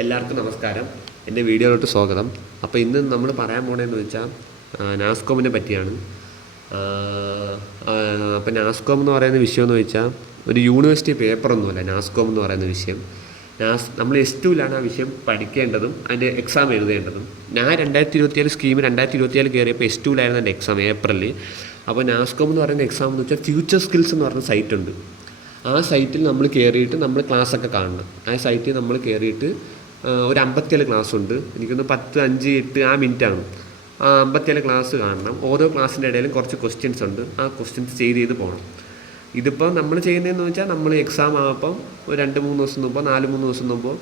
എല്ലാവർക്കും നമസ്കാരം. എൻ്റെ വീഡിയോയിലോട്ട് സ്വാഗതം. അപ്പോൾ ഇന്ന് നമ്മൾ പറയാൻ പോണതെന്ന് വെച്ചാൽ നാസ്കോമിനെ പറ്റിയാണ്. അപ്പോൾ നാസ്കോം എന്ന് പറയുന്ന വിഷയം എന്ന് വെച്ചാൽ ഒരു യൂണിവേഴ്സിറ്റി പേപ്പറൊന്നുമല്ല നാസ്കോം എന്ന് പറയുന്ന വിഷയം. നമ്മൾ S2-ലാണ് ആ വിഷയം പഠിക്കേണ്ടതും അതിൻ്റെ എക്സാം എഴുതേണ്ടതും. ഞാൻ 2024 സ്കീം 2024 കയറിയപ്പോൾ S2-ലായിരുന്നു എൻ്റെ എക്സാം ഏപ്രിലിൽ. അപ്പോൾ നാസ്കോം എന്ന് പറയുന്ന എക്സാം എന്ന് വെച്ചാൽ ഫ്യൂച്ചർ സ്കിൽസ് എന്ന് പറഞ്ഞ സൈറ്റുണ്ട്. ആ സൈറ്റിൽ നമ്മൾ കയറിയിട്ട് നമ്മൾ ക്ലാസ്സൊക്കെ കാണണം. ആ സൈറ്റിൽ നമ്മൾ കയറിയിട്ട് ഒരു 57 ക്ലാസ് ഉണ്ട്. എനിക്കൊന്ന് 10, 5, 8 ആ മിനിറ്റാണ്. ആ 57 ക്ലാസ് കാണണം. ഓരോ ക്ലാസ്സിൻ്റെ ഇടയിലും കുറച്ച് ക്വസ്റ്റ്യൻസ് ഉണ്ട്. ആ ക്വസ്റ്റ്യൻസ് ചെയ്ത് പോകണം. ഇതിപ്പോൾ നമ്മൾ ചെയ്യുന്നതെന്ന് വെച്ചാൽ നമ്മൾ എക്സാം ആകുമ്പം ഒരു 2-3 ദിവസം മുമ്പോ 4-3 ദിവസം മുമ്പോ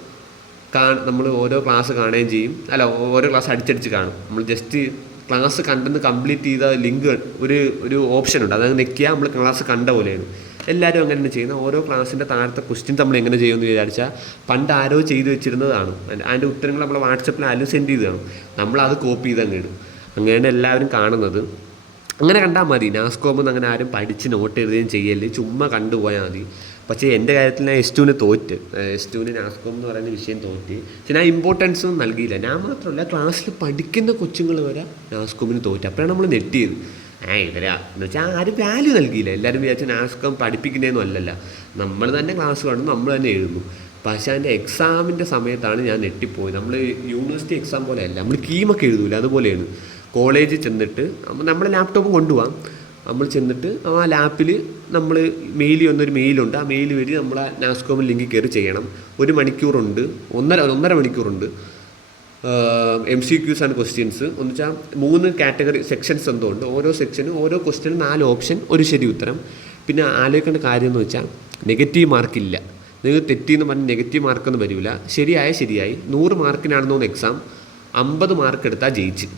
നമ്മൾ ഓരോ ക്ലാസ് കാണുകയും ചെയ്യും. അല്ല, ഓരോ ക്ലാസ് അടിച്ചടിച്ച് കാണും. നമ്മൾ ജസ്റ്റ് ക്ലാസ് കണ്ടെന്ന് കംപ്ലീറ്റ് ചെയ്ത ലിങ്ക് ഒരു ഓപ്ഷൻ ഉണ്ട്. അതങ്ങ് നെക്കിയാൽ നമ്മൾ ക്ലാസ് കണ്ട പോലെയാണ്. എല്ലാവരും അങ്ങനെയാണ് ചെയ്യുന്നത്. ഓരോ ക്ലാസ്സിൻ്റെ താഴത്തെ ക്വസ്റ്റ്യൻ നമ്മൾ എങ്ങനെ ചെയ്യുമെന്ന് വിചാരിച്ചാൽ പണ്ട് ആരോ ചെയ്ത് വെച്ചിരുന്നതാണ്. അതിൻ്റെ ഉത്തരങ്ങൾ നമ്മൾ വാട്സപ്പിൽ ആരും സെൻഡ് ചെയ്ത് കാണും. നമ്മളത് കോപ്പി ചെയ്ത് അങ്ങ് ഇടും. അങ്ങനെയാണ് എല്ലാവരും കാണുന്നത്. അങ്ങനെ കണ്ടാൽ മതി. നാസ്കോമെന്ന് അങ്ങനെ ആരും പഠിച്ച് നോട്ട് എഴുതുകയും ചെയ്യല്ലേ, ചുമ്മാ കണ്ടുപോയാൽ മതി. പക്ഷേ എൻ്റെ കാര്യത്തിൽ ഞാൻ S2-ന് തോറ്റ്. S2-ന് നാസ്കോം എന്ന് പറയുന്ന വിഷയം തോറ്റ്. പക്ഷേ ഞാൻ ഇമ്പോർട്ടൻസും നൽകിയില്ല. ഞാൻ മാത്രമല്ല, ക്ലാസ്സിൽ പഠിക്കുന്ന കൊച്ചുങ്ങൾ വരെ നാസ്കോമിന് തോറ്റ്. അപ്പോഴാണ് നമ്മൾ നെട്ടിയത്. ഇവരാ എന്ന് വെച്ചാൽ ആരും വാല്യൂ നൽകിയില്ല. എല്ലാവരും വിചാരിച്ച നാസ്കോം പഠിപ്പിക്കുന്നതൊന്നും അല്ലല്ല, നമ്മൾ തന്നെ ക്ലാസ് കാണുന്നു, നമ്മൾ തന്നെ എഴുതുന്നു. പക്ഷേ അതിൻ്റെ എക്സാമിൻ്റെ സമയത്താണ് ഞാൻ നെട്ടിപ്പോയത്. നമ്മൾ യൂണിവേഴ്സിറ്റി എക്സാം പോലെ അല്ല, നമ്മൾ കീമൊക്കെ എഴുതൂല, അതുപോലെയാണ്. കോളേജിൽ ചെന്നിട്ട് നമ്മൾ ലാപ്ടോപ്പ് കൊണ്ടുപോകാം. നമ്മൾ ചെന്നിട്ട് ആ ലാപ്പിൽ നമ്മൾ വന്നൊരു മെയിലുണ്ട്. ആ മെയിൽ വഴി നമ്മൾ ആ നാസ്കോമിൽ ലിങ്കിൽ കയറി ചെയ്യണം. 1 മണിക്കൂറുണ്ട്, ഒന്നര മണിക്കൂറുണ്ട്. MCQs ആണ് ക്വസ്റ്റ്യൻസ്. എന്ന് വെച്ചാൽ 3 കാറ്റഗറി സെക്ഷൻസ് എന്തോ ഉണ്ട്. ഓരോ സെക്ഷനും ഓരോ ക്വസ്റ്റ്യനും 4 ഓപ്ഷൻ, ഒരു ശരി ഉത്തരം. പിന്നെ ആലോചിക്കേണ്ട കാര്യം എന്ന് വെച്ചാൽ നെഗറ്റീവ് മാർക്കില്ല. നിങ്ങൾ തെറ്റിയെന്ന് പറഞ്ഞ് നെഗറ്റീവ് മാർക്കൊന്നും വരില്ല. ശരിയായി 100 മാർക്കിനാണെന്ന് എക്സാം. 50 മാർക്ക് എടുത്താൽ ജയിച്ച്.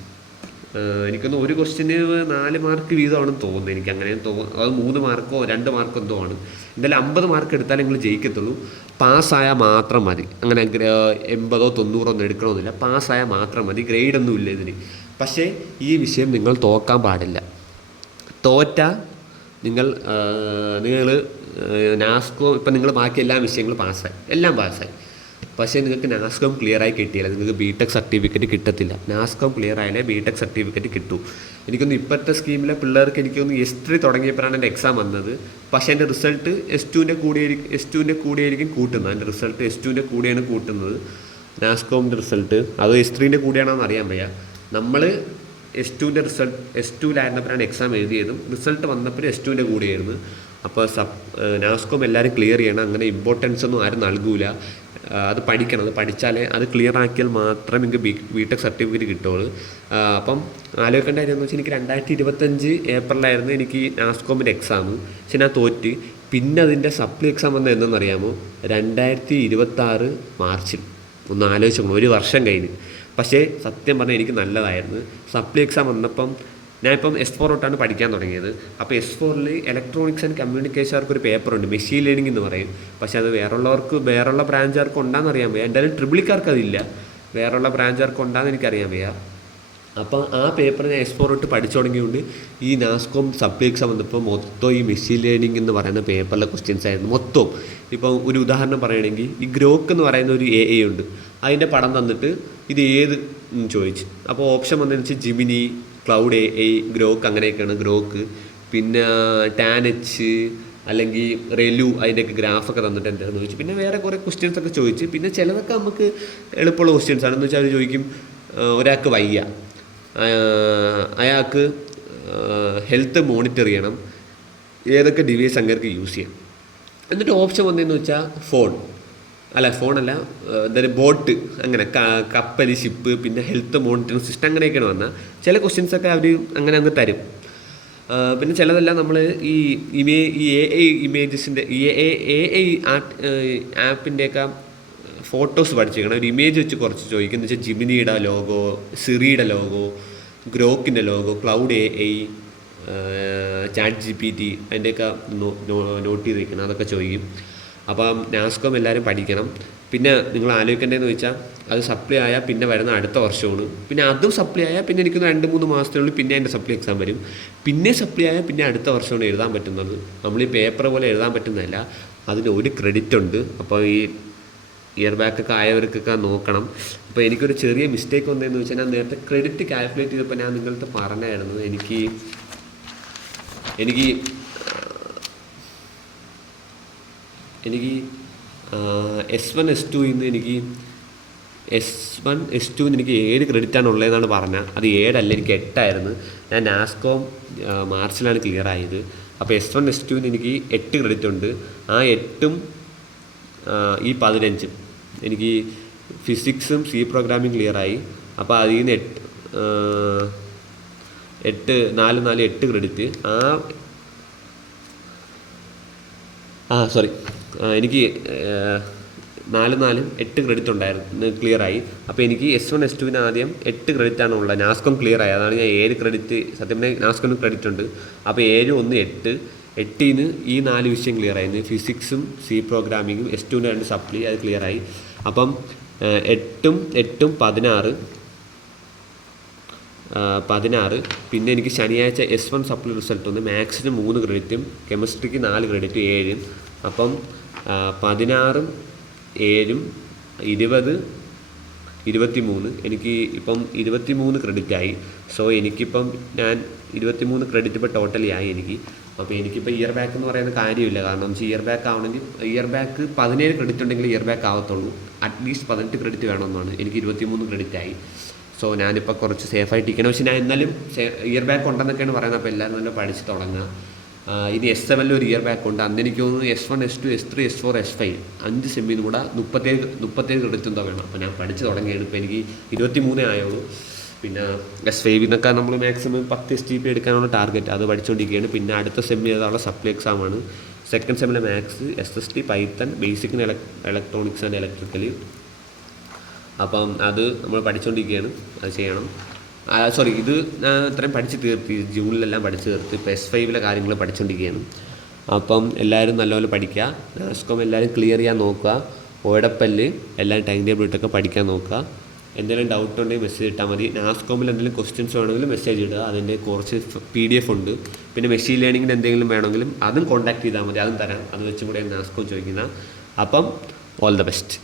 എനിക്കൊന്ന് ഒരു ക്വസ്റ്റ്യന് 4 മാർക്ക് വീതമാണെന്ന് തോന്നുന്നു. എനിക്ക് അങ്ങനെ തോന്നുന്നു. അത് 3 മാർക്കോ 2 മാർക്കോ എന്തോ ആണ്. എന്തായാലും 50 മാർക്ക് എടുത്താൽ നിങ്ങൾ ജയിക്കത്തുള്ളൂ. പാസ്സായാൽ മാത്രം മതി. അങ്ങനെ 80 90 ഒന്നും എടുക്കണമെന്നില്ല. പാസ്സായാൽ മാത്രം മതി. ഗ്രേഡൊന്നും ഇല്ല ഇതിന്. പക്ഷേ ഈ വിഷയം നിങ്ങൾ തോക്കാൻ പാടില്ല. തോറ്റാൽ നിങ്ങൾ നാസ്കോം ഇപ്പം നിങ്ങൾ ബാക്കി എല്ലാ വിഷയങ്ങളും എല്ലാം പാസ്സായി. പക്ഷേ നിങ്ങൾക്ക് നാസ്കോം ക്ലിയറായി കിട്ടിയില്ല, നിങ്ങൾക്ക് BTech സർട്ടിഫിക്കറ്റ് കിട്ടത്തില്ല. നാസ്കോം ക്ലിയർ ആയാലേ BTech സർട്ടിഫിക്കറ്റ് കിട്ടൂ. എനിക്കൊന്ന് ഇപ്പോഴത്തെ സ്കീമിലെ പിള്ളേർക്ക് എനിക്കൊന്ന് S3 തുടങ്ങിയപ്പോഴാണ് എൻ്റെ എക്സാം വന്നത്. പക്ഷേ എൻ്റെ റിസൾട്ട് S2-ൻ്റെ കൂടെയായിരിക്കും കൂട്ടുന്നത്. എൻ്റെ റിസൾട്ട് S2-ൻ്റെ കൂടെയാണ് കൂട്ടുന്നത്. നാസ്കോമിൻ്റെ റിസൾട്ട് അത് S3-ൻ്റെ കൂടെയാണോന്ന് അറിയാൻ വയ്യ. നമ്മൾ S2-ൻ്റെ റിസൾട്ട് S2-ലായിരുന്നപ്പോഴാണ് എക്സാം എഴുതിയതും റിസൾട്ട് വന്നപ്പോഴും S2-ൻ്റെ കൂടെയായിരുന്നു. അപ്പോൾ നാസ്കോം എല്ലാവരും ക്ലിയർ ചെയ്യണം. അങ്ങനെ ഇമ്പോർട്ടൻസ് ഒന്നും ആരും നൽകൂല. അത് പഠിക്കണം. അത് പഠിച്ചാലേ, അത് ക്ലിയർ ആക്കിയാൽ മാത്രമേ നിങ്ങൾക്ക് BTech സർട്ടിഫിക്കറ്റ് കിട്ടുള്ളൂ. അപ്പം ആലോചിക്കേണ്ട കാര്യം എന്ന് വെച്ചാൽ എനിക്ക് 2025 ഏപ്രിലായിരുന്നു എനിക്ക് നാസ്കോമിൻ്റെ എക്സാം. പക്ഷെ ഞാൻ തോറ്റ്. പിന്നെ അതിൻ്റെ സപ്ലി എക്സാം വന്നത് എന്തെന്നറിയാമോ? 2026 മാർച്ചിൽ. ഒന്ന് ആലോചിച്ചോളൂ, ഒരു വർഷം കഴിഞ്ഞ്. പക്ഷേ സത്യം പറഞ്ഞാൽ എനിക്ക് നല്ലതായിരുന്നു. സപ്ലി എക്സാം വന്നപ്പം ഞാനിപ്പം S4 തൊട്ടാണ് പഠിക്കാൻ തുടങ്ങിയത്. അപ്പോൾ S4-ൽ ഇലക്ട്രോണിക്സ് ആൻഡ് കമ്മ്യൂണിക്കേഷൻകാർക്ക് ഒരു പേപ്പറുണ്ട്, മെഷീൻ ലേണിംഗ് എന്ന് പറയും. പക്ഷേ അത് വേറുള്ള ബ്രാഞ്ചുകാർക്ക് ഉണ്ടാകുന്ന അറിയാൻ വയ്യ. എന്തായാലും ട്രിപ്പിളിക്കാർക്ക് അതില്ല. വേറുള്ള ബ്രാഞ്ചുകാർക്ക് ഉണ്ടാകുന്ന എനിക്കറിയാൻ വയ്യ. അപ്പോൾ ആ പേപ്പർ ഞാൻ S4 തൊട്ട് പഠിച്ചു തുടങ്ങിയതുകൊണ്ട് ഈ നാസ്കോം സപ്ലി എക്സാം വന്നപ്പോൾ മൊത്തം ഈ മെഷീൻ ലേണിംഗ് എന്ന് പറയുന്ന പേപ്പറിലെ ക്വസ്റ്റ്യൻസ് ആയിരുന്നു മൊത്തം. ഇപ്പോൾ ഒരു ഉദാഹരണം പറയുകയാണെങ്കിൽ, ഈ ഗ്രോക്ക് എന്ന് പറയുന്ന ഒരു AI ഉണ്ട്. അതിൻ്റെ പടം തന്നിട്ട് ഇത് ഏത് ചോദിച്ചു. അപ്പോൾ ഓപ്ഷൻ വന്നതെന്ന് വെച്ചാൽ ജിമിനി, ക്ലൗഡ് AI, ഗ്രോക്ക്, അങ്ങനെയൊക്കെയാണ്. ഗ്രോക്ക്, പിന്നെ TANH അല്ലെങ്കിൽ റെലു, അതിൻ്റെയൊക്കെ ഗ്രാഫൊക്കെ തന്നിട്ട് എന്താണെന്ന് ചോദിച്ചു. പിന്നെ വേറെ കുറേ ക്വസ്റ്റ്യൻസ് ഒക്കെ ചോദിച്ച്. പിന്നെ ചിലതൊക്കെ നമുക്ക് എളുപ്പമുള്ള ക്വസ്റ്റ്യൻസ് ആണെന്ന് വെച്ചാൽ അവർ ചോദിക്കും, ഒരാൾക്ക് വയ്യ, അയാൾക്ക് ഹെൽത്ത് മോണിറ്റർ ചെയ്യണം, ഏതൊക്കെ ഡിവൈസ് അങ്ങേർക്ക് യൂസ് ചെയ്യാം. എന്നിട്ട് ഓപ്ഷൻ വന്നതെന്ന് വെച്ചാൽ ഫോണല്ല, എന്തായാലും ബോട്ട്, അങ്ങനെ കപ്പൽ, ഷിപ്പ്, പിന്നെ ഹെൽത്ത് മോണിറ്ററിങ് സിസ്റ്റം, അങ്ങനെയൊക്കെയാണ് വന്നാൽ. ചില ക്വസ്റ്റ്യൻസൊക്കെ അവർ അങ്ങനെ അങ്ങ് തരും. പിന്നെ ചിലതെല്ലാം നമ്മൾ ഈ AI ഇമേജസിൻ്റെ AI ആപ്പിൻ്റെയൊക്കെ ഫോട്ടോസ് പഠിച്ചിരിക്കണം. ഒരു ഇമേജ് വെച്ച് കുറച്ച് ചോദിക്കുന്നത് വെച്ചാൽ ജിമിനിയുടെ ലോഗോ, സിറിയുടെ ലോഗോ, ഗ്രോക്കിൻ്റെ ലോഗോ, ക്ലൗഡ് AI, ChatGPT, അതിൻ്റെയൊക്കെ നോട്ട് ചെയ്തിരിക്കണം. അതൊക്കെ ചോദിക്കും. അപ്പം നാസ്കോം എല്ലാവരും പഠിക്കണം. പിന്നെ നിങ്ങൾ ആലോചിക്കേണ്ടതെന്ന് വെച്ചാൽ, അത് സപ്ലൈ ആയാൽ പിന്നെ വരുന്ന അടുത്ത വർഷമാണ്. പിന്നെ അതും സപ്ലൈ ആയാൽ പിന്നെ എനിക്ക് 2-3 മാസത്തിനുള്ളിൽ പിന്നെ എൻ്റെ സപ്ലൈ എക്സാം വരും. പിന്നെ സപ്ലൈ ആയാൽ പിന്നെ അടുത്ത വർഷമാണ് എഴുതാൻ പറ്റുന്നത്. നമ്മൾ ഈ പേപ്പർ പോലെ എഴുതാൻ പറ്റുന്നതല്ല, അതിന് ഒരു ക്രെഡിറ്റ് ഉണ്ട്. അപ്പോൾ ഈ ഇയർ ബാക്കൊക്കെ ആയവർക്കൊക്കെ നോക്കണം. അപ്പോൾ എനിക്കൊരു ചെറിയ മിസ്റ്റേക്ക് വന്നതെന്ന് വെച്ചാൽ ഞാൻ നേരത്തെ ക്രെഡിറ്റ് കാൽക്കുലേറ്റ് ചെയ്തപ്പോൾ ഞാൻ നിങ്ങളടുത്ത് പറഞ്ഞായിരുന്നു എനിക്ക് S1 S2 ഇന്ന് എനിക്ക് S1 S2 എനിക്ക് 7 ക്രെഡിറ്റാണ് ഉള്ളതെന്നാണ് പറഞ്ഞത്. അത് 7 അല്ല, എനിക്ക് 8 ആയിരുന്നു. ഞാൻ നാസ്കോം മാർച്ചിലാണ് ക്ലിയർ ആയത്. അപ്പോൾ S1 S2 എനിക്ക് 8 ക്രെഡിറ്റ് ഉണ്ട്. ആ 8ഉം ഈ 15 എനിക്ക് ഫിസിക്സും C പ്രോഗ്രാമിങ് ക്ലിയറായി. അപ്പോൾ അതിൽ നിന്ന് 8 ക്രെഡിറ്റ്. എനിക്ക് 8 ക്രെഡിറ്റ് ഉണ്ടായിരുന്നു, ക്ലിയറായി. അപ്പോൾ എനിക്ക് S1 S2 ആദ്യം 8 ക്രെഡിറ്റാണ് ഉള്ളത്. നാസ്കോം ക്ലിയർ ആയി. അതാണ് ഞാൻ 7 ക്രെഡിറ്റ്. സത്യം പറഞ്ഞാൽ നാസ്കോമിന് ക്രെഡിറ്റ് ഉണ്ട്. അപ്പോൾ 7 1 8 8ന് ഈ 4 വിഷയം ക്ലിയർ ആയിരുന്നു. ഫിസിക്സും C പ്രോഗ്രാമിങ്ങും S2ൻ്റെ 2 സപ്ലി അത് ക്ലിയറായി. അപ്പം 8ഉം 16. പിന്നെ എനിക്ക് ശനിയാഴ്ച S1 സപ്ലി റിസൾട്ട് വന്ന് മാത്സിന് 3 ക്രെഡിറ്റും കെമിസ്ട്രിക്ക് 4 ക്രെഡിറ്റും 7. അപ്പം 16ഉം 7ഉം 20 23. എനിക്ക് ഇപ്പം 23 ക്രെഡിറ്റായി. സോ എനിക്കിപ്പം ഞാൻ 23 ക്രെഡിറ്റ് ഇപ്പോൾ ടോട്ടലി ആയി എനിക്ക്. അപ്പോൾ എനിക്കിപ്പോൾ ഇയർ ബാക്ക് എന്ന് പറയുന്ന കാര്യമില്ല. കാരണം ഇയർ ബാക്ക് ആവണമെങ്കിൽ ഇയർ ബാക്ക് 17 ക്രെഡിറ്റ് ഉണ്ടെങ്കിൽ ഇയർ ബാക്ക് ആവത്തുള്ളൂ. അറ്റ്ലീസ്റ്റ് 18 ക്രെഡിറ്റ് വേണമെന്നാണ്. എനിക്ക് 23 ക്രെഡിറ്റായി. സോ ഞാനിപ്പോൾ കുറച്ച് സേഫായിട്ടിരിക്കണം. പക്ഷേ ഞാൻ എന്നാലും ഇയർ ബാക്ക് ഉണ്ടെന്നൊക്കെയാണ് പറയുന്നത്. അപ്പോൾ എല്ലാവരും നല്ല പഠിച്ച് തുടങ്ങുക. ഇനി S7 ഒരു ഇയർ ബാക്ക് ഉണ്ട്. അന്ന് എനിക്ക് തോന്നുന്നു S1 S2 S3 S4 S5 5 സെമ്മിനും കൂടെ 37 ക്രെഡിറ്റ് എന്തോ വേണം. അപ്പോൾ ഞാൻ പഠിച്ച് തുടങ്ങിയാണ്. ഇപ്പോൾ എനിക്ക് 23 ആയുള്ളൂ. പിന്നെ S5 എന്നൊക്കെ നമ്മൾ മാക്സിമം 10 STP എടുക്കാനുള്ള ടാർഗറ്റ്, അത് പഠിച്ചുകൊണ്ടിരിക്കുകയാണ്. പിന്നെ അടുത്ത സെമ്മി ഏതാണുള്ള സപ്ലൈ എക്സാമാണ്. സെക്കൻഡ് സെമ്മിലെ maths, SST, python, basic electronics and electrical. അപ്പം അത് നമ്മൾ പഠിച്ചുകൊണ്ടിരിക്കുകയാണ്. അത് ചെയ്യണം. ഇത് ഞാൻ ഇത്രയും പഠിച്ച് തീർത്തി, ജൂണിലെല്ലാം പഠിച്ച് തീർത്ത്. ഇപ്പോൾ S5 കാര്യങ്ങൾ പഠിച്ചുകൊണ്ടിരിക്കുകയാണ്. അപ്പം എല്ലാവരും നല്ലപോലെ പഠിക്കുക. നാസ്കോം എല്ലാവരും ക്ലിയർ ചെയ്യാൻ നോക്കുക. OEDPL എല്ലാം ടൈം ടേബിൾ ഇട്ടൊക്കെ പഠിക്കാൻ നോക്കുക. എന്തെങ്കിലും ഡൗട്ട് ഉണ്ടെങ്കിൽ മെസ്സേജ് ഇട്ടാൽ മതി. നാസ്കോമിൽ എന്തെങ്കിലും ക്വസ്റ്റ്യൻസ് വേണമെങ്കിൽ മെസ്സേജ് ഇടുക. അതിൻ്റെ കുറച്ച് PDF ഉണ്ട്. പിന്നെ മെഷീൻ ലേണിങ്ങിന് എന്തെങ്കിലും വേണമെങ്കിലും അതും കോൺടാക്ട് ചെയ്താൽ മതി, അതും തരാം. അത് വെച്ചും കൂടെ നാസ്കോം ചോദിക്കുന്ന. അപ്പം ഓൾ ദ ബെസ്റ്റ്.